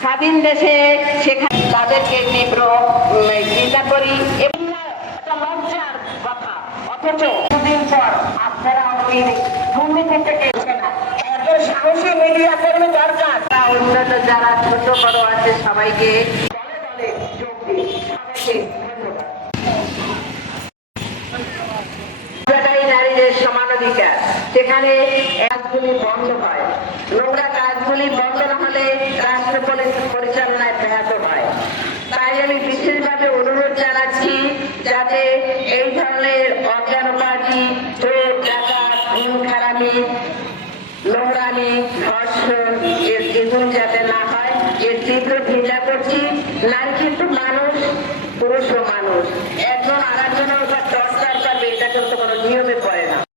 স্বাধীন দেশে সেখানে তাদেরকে তীব্র ঘৃণা করি। এবং লজ্জার কথা। অথচ দুদিন পর আপনারা থেকে না। সমান অধিকার। সেখানে কাজগুলি বন্ধ হয়। নোংরা কাজগুলি বন্ধ না হলে রাষ্ট্র পরিচালনায় ব্যাহত হয়। তাই আমি বিশেষভাবে অনুরোধ জানাচ্ছি যাতে এই ধরনের অজ্ঞানবাদী চোর খুন, খারাপি, নোংরামি, ধর্ষণ, এর যাতে না হয়, এর তীব্র ঘৃণা করছি। নারী কিন্তু মানুষ পুরুষও মানুষ। একজন আর একজনের উপর দরকার পাবে এটা কিন্তু কোনো নিয়মে